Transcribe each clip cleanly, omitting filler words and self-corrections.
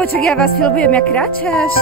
počak, ja vás filmujem, jak kráčaš.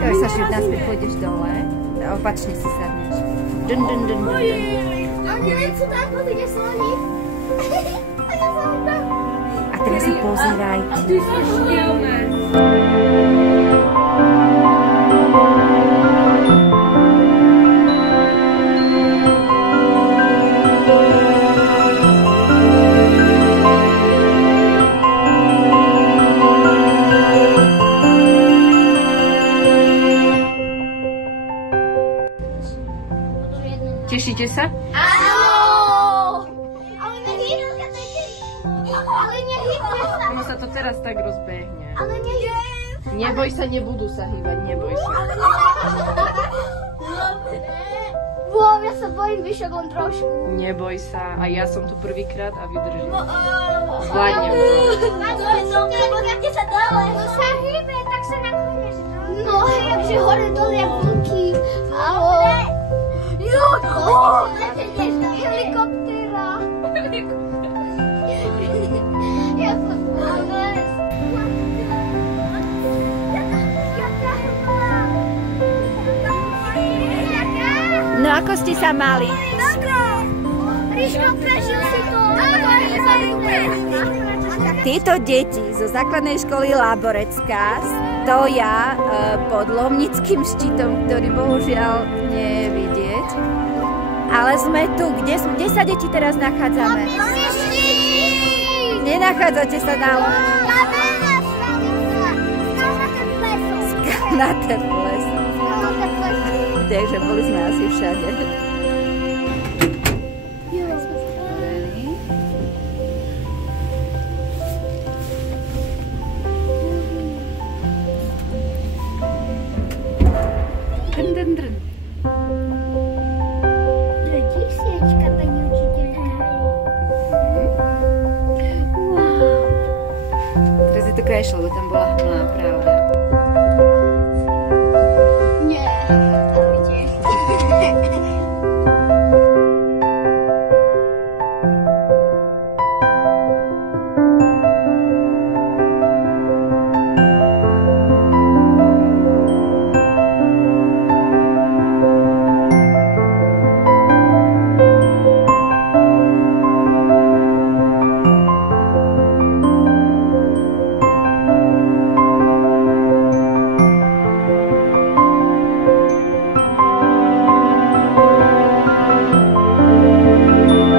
Teraz sa šli naspäť, pôjdeš dole a opačne si sadneš. Dun, dun, dun, dun, dun. Oni nechcú tam, kde sú oni. A teraz sa pozerajte. A ty sa šťavné. Tešíte sa? Áno! Ale nehýbme sa. Ono sa to teraz tak rozbehne. Ale nehýbme. Neboj sa, nebudú sa hýbať, neboj sa. Wow, ja sa bojím vyššok len trošku. Neboj sa, a ja som tu prvýkrát a vydržím. Zvládnem to. Pozrite sa dole. No sa hýbe, tak sa nakoniec. No, jakže hore dole, jak vlky. Ahoj. Helikoptera. Ja som No ako ste sa mali? Dobre. Ríško, prežil si to. Títo deti zo základnej školy Laborecká stoja pod Lomnickým štítom, ktorý bohužiaľ nie je vidieť. Ale sme tu. Kde sa deti teraz nachádzame? Nenachádzate sa na Skalnaté ples. Takže boli sme asi všade. Teraz je to krajšie, lebo tam bola hmla, pravda. Nie, to vidíš.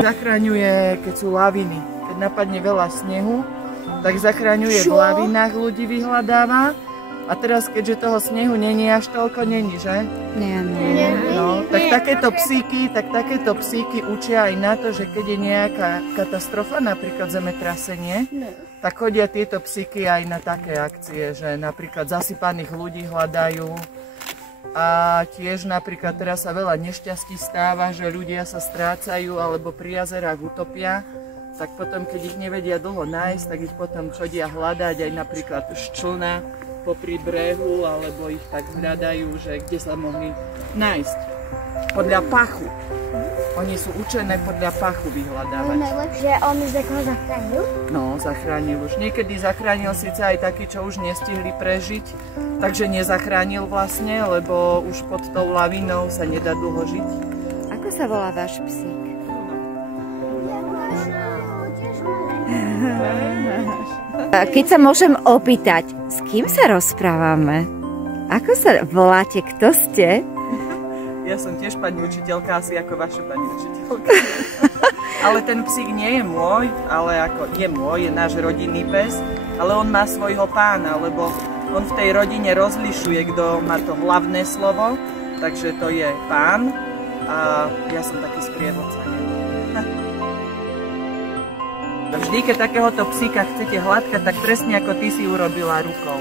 Zachraňuje, keď sú laviny. Keď napadne veľa snehu, tak zachraňuje v lavinách, ľudí vyhľadáva. A teraz, keďže toho snehu není až toľko, není, že? Nie. No, tak takéto psíky učia aj na to, že keď je nejaká katastrofa, napríklad zemetrasenie, tak chodia tieto psíky aj na také akcie, že napríklad zasypaných ľudí hľadajú. A tiež napríklad teraz sa veľa nešťastí stáva, že ľudia sa strácajú alebo pri jazerách utopia tak potom, keď ich nevedia dlho nájsť, tak ich potom chodia hľadať aj napríklad z člna popri brehu, alebo ich tak hľadajú, že kde sa mohli nájsť. Podľa pachu. Oni sú učené podľa pachu vyhľadávať. Najlepšie, on už niekoho zachránil? No, zachránil už. Niekedy zachránil síce aj takí, čo už nestihli prežiť, takže nezachránil vlastne, lebo už pod tou lavinou sa nedá dlho žiť. Ako sa volá váš psík? Keď sa môžem opýtať, s kým sa rozprávame? Ako sa voláte? Kto ste? Ja som tiež pani učiteľka, asi ako vaša pani učiteľka. Ale ten psík nie je môj, ale ako je môj, je náš rodinný pes, ale on má svojho pána, lebo on v tej rodine rozlišuje, kto má to hlavné slovo, takže to je pán a ja som taký sprievodca. A vždy, keď takéhoto psíka chcete hladkať, tak presne ako ty si urobila rukou.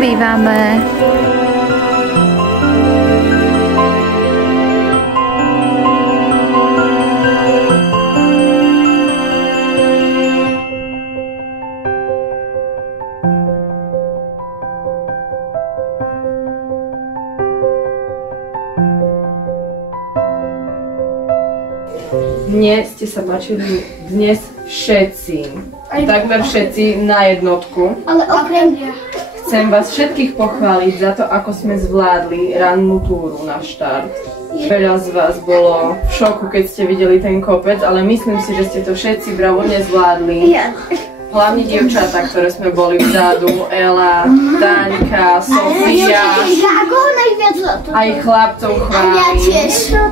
Bývame. Dnes ste sa bačili, dnes všetci, takmer všetci na jednotku. Ale okrem mňa. Chcem vás všetkých pochváliť za to, ako sme zvládli rannú túru na štart. Veľa z vás bolo v šoku, keď ste videli ten kopec, ale myslím si, že ste to všetci bravúrne zvládli. Hlavne dievčatá, ktoré sme boli vzadu, Ela, Taňka, Sofia, aj chlapcov chválim,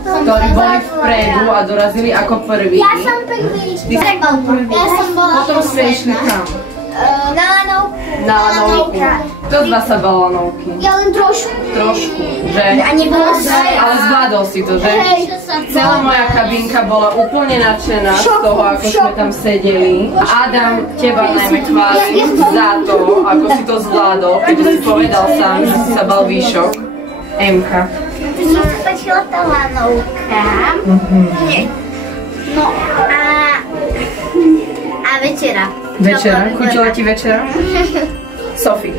ktorí boli vpredu a dorazili ako prví. Ja som prvý. Potom sme išli kam? Na lanovku. Na lanovku. Kto z vás sa bal lanovky? Ja len trošku. Trošku, že? A nebolo sa. Ale zvládol si to, že? Celá moja kabinka bola úplne nadšená z toho, ako sme tam sedeli. Adam, teba najmä chválim za to, ako si to zvládol, keď si povedal sám, že si sa bal výšok. Emka. Mne sa páčila tá lanovka. No a večera. Večera? Chutila ti večera? Sophie.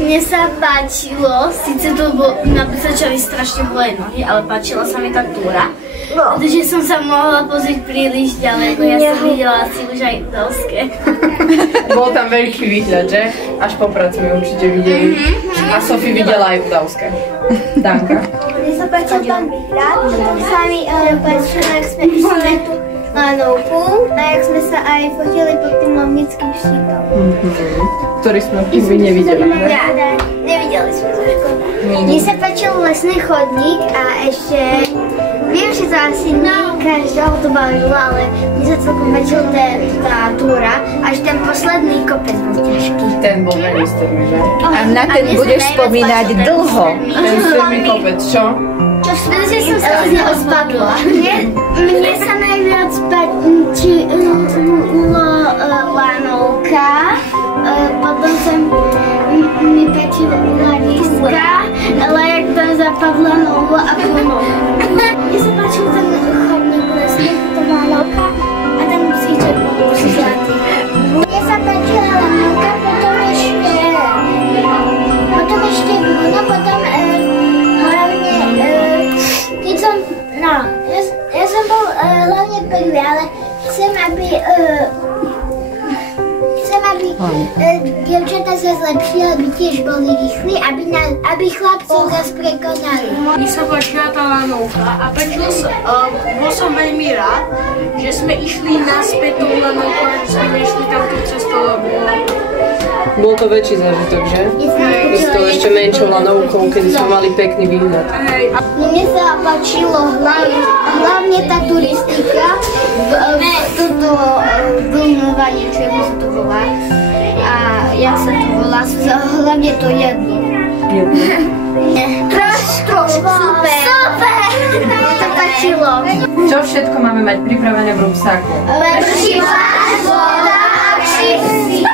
Mne sa páčilo, síce to na začali strašne boleť nohy, ale páčila sa mi tá túra. Pretože som sa mohla pozrieť príliš ďalej, lebo ja som videla asi už aj udavské. Bol tam veľký výhľad, že? Až po práci sme určite videli. A Sophie videla aj udavské. Danka. Mne sa páčil pán výhľad, sa mi páčilo, jak sme išli na tú lanovku a jak sme sa aj fotili pod tým Lomnickým štítom. Ktorý sme vždy nevideli, ne? Nevideli sme to, škoda. Mne sa páčil lesný chodník a ešte... Viem, že to asi nie každého to bavilo, ale mne sa celkom páčila tá túra, až ten posledný kopec bol ťažký. Ten bol veľmi strmý, že? A na ten budeš spomínať dlho. Ten strmý kopec, čo? Pretože som sa z neho spadla. Mne sa najviac páčilo lanovka, potom sa mi páčilo hľadiska, ale jak tam zapadla nohu a plnou. Mne sa páčil ten chodník lesný, to lanovka a ten psíček bol zlatý. Mne sa páčila lanovka, potom ešte potom ja som bol hlavne prvý, ale chcem, aby dievčatá sa zlepšili, aby tiež boli rýchli, aby chlapcov nás prekonali. Mne sa páčila tá lanovka a bol som veľmi rád, že sme išli naspäť tou lanovkou a že sme nešli tamto cestou, lebo Bol to väčší zážitok, že? S tou ešte menšou lanovkou, kedy sme mali pekný výhľad. Mne sa páčilo hlavne tá turistika, toto vlnovanie, čo sa to volá. A ja sa to volá, hlavne to jedno. Trošku. Super! Mne to páčilo. Čo všetko máme mať pripravené v rúbsáku? Pečiva, voda a čipsy.